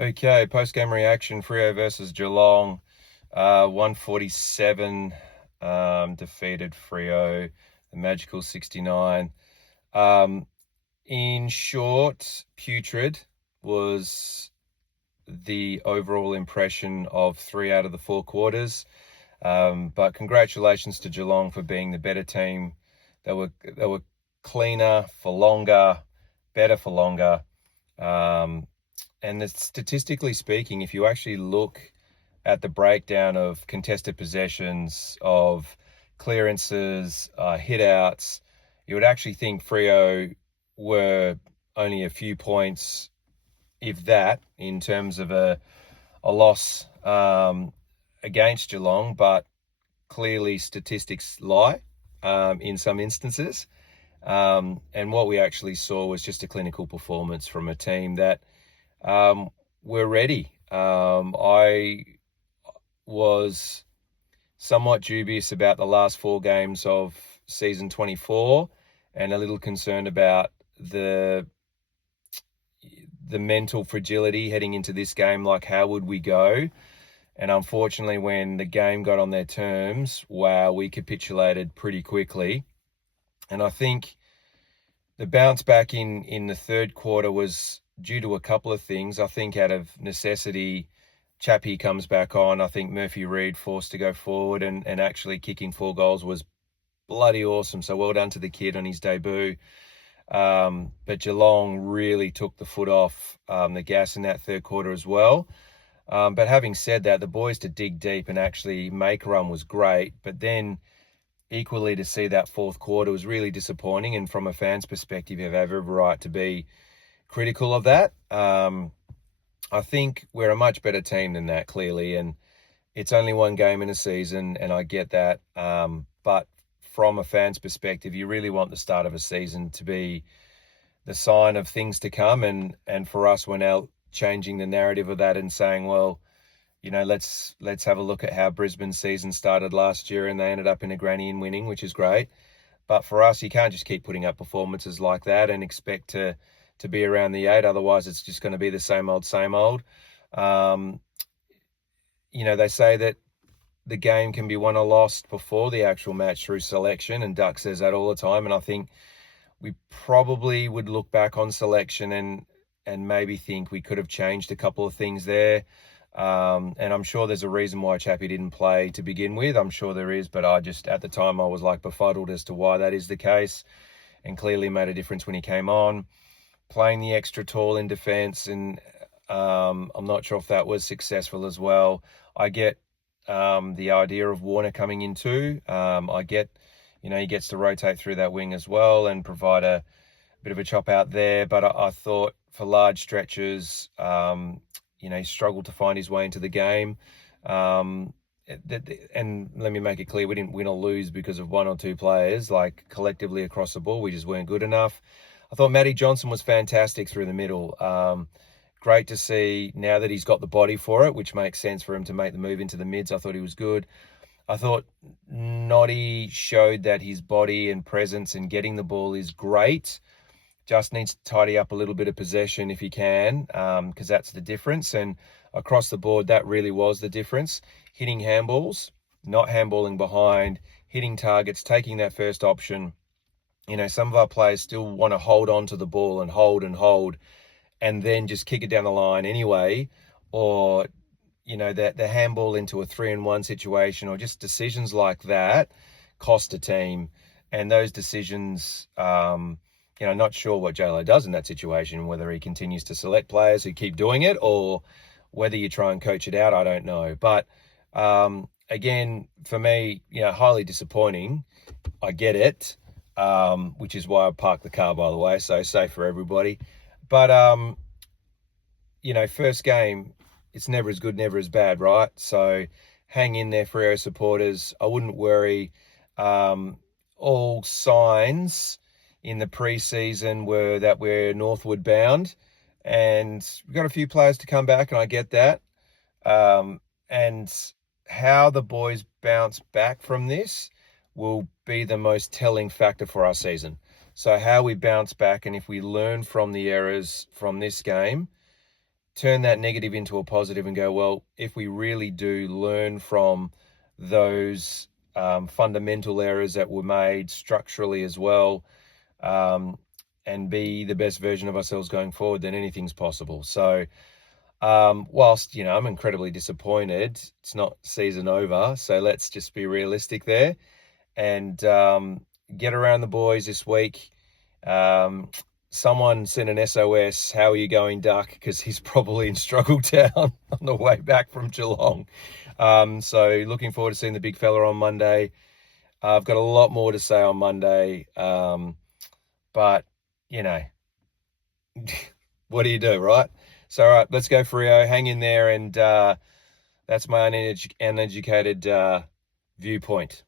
Okay, post-game reaction, Freo versus Geelong. 147 defeated Freo, the magical 69. In short, putrid was the overall impression of 3 out of the 4 quarters. But congratulations to Geelong for being the better team. They were cleaner for longer, better for longer. And statistically speaking, if you actually look at the breakdown of contested possessions, of clearances, hit outs, you would actually think Freo were only a few points, if that, in terms of a loss against Geelong, but clearly statistics lie in some instances. And what we actually saw was just a clinical performance from a team that were ready. I was somewhat dubious about the last 4 games of season 24 and a little concerned about the mental fragility heading into this game. Like, how would we go? And unfortunately, when the game got on their terms, wow, we capitulated pretty quickly. And I think the bounce back in the third quarter was due to a couple of things. I think out of necessity, Chappie comes back on. I think Murphy Reid forced to go forward and actually kicking 4 goals was bloody awesome. So well done to the kid on his debut. But Geelong really took the foot off the gas in that third quarter as well. But having said that, the boys to dig deep and actually make a run was great. But then equally to see that fourth quarter was really disappointing. And from a fan's perspective, you have every right to be critical of that. I think we're a much better team than that, clearly. And it's only one game in a season, and I get that. But from a fan's perspective, you really want the start of a season to be the sign of things to come. And for us, we're now changing the narrative of that and saying, well, you know, let's have a look at how Brisbane's season started last year, and they ended up in a granny and winning, which is great. But for us, you can't just keep putting up performances like that and expect to be around the 8. Otherwise, it's just going to be the same old, same old. They say that the game can be won or lost before the actual match through selection, and Duck says that all the time. And I think we probably would look back on selection and maybe think we could have changed a couple of things there. And I'm sure there's a reason why Chappie didn't play to begin with. I'm sure there is, but at the time I was like befuddled as to why that is the case, and clearly made a difference when he came on. Playing the extra tall in defence, and I'm not sure if that was successful as well. I get the idea of Warner coming in too. I get, he gets to rotate through that wing as well and provide a bit of a chop out there. But I thought for large stretches, he struggled to find his way into the game. And let me make it clear, we didn't win or lose because of one or two players. Like, collectively across the ball, we just weren't good enough. I thought Matty Johnson was fantastic through the middle. Great to see now that he's got the body for it, which makes sense for him to make the move into the mids. I thought he was good. I thought Noddy showed that his body and presence and getting the ball is great. Just needs to tidy up a little bit of possession if he can, because that's the difference. And across the board, that really was the difference. Hitting handballs, not handballing behind, hitting targets, taking that first option. Some of our players still want to hold on to the ball and hold and then just kick it down the line anyway. Or, the handball into a 3-and-1 situation, or just decisions like that cost a team. And those decisions, not sure what JLo does in that situation, whether he continues to select players who keep doing it or whether you try and coach it out, I don't know. But again, for me, highly disappointing. I get it. Which is why I parked the car, by the way, so safe for everybody. But, first game, it's never as good, never as bad, right? So hang in there, Freo supporters. I wouldn't worry. All signs in the pre-season were that we're northward bound, and we've got a few players to come back, and I get that. And how the boys bounce back from this will be the most telling factor for our season. So how we bounce back, and if we learn from the errors from this game turn that negative into a positive and go, well, if we really do learn from those fundamental errors that were made structurally as well, and be the best version of ourselves going forward, then anything's possible. So whilst, I'm incredibly disappointed, it's not season over. So let's just be realistic there and get around the boys this week. Someone sent an SOS, how are you going, Duck? Because he's probably in struggle town on the way back from Geelong. So looking forward to seeing the big fella on Monday. I've got a lot more to say on Monday. But, what do you do, right? So, all right, let's go Freo. Hang in there. And that's my uneducated viewpoint.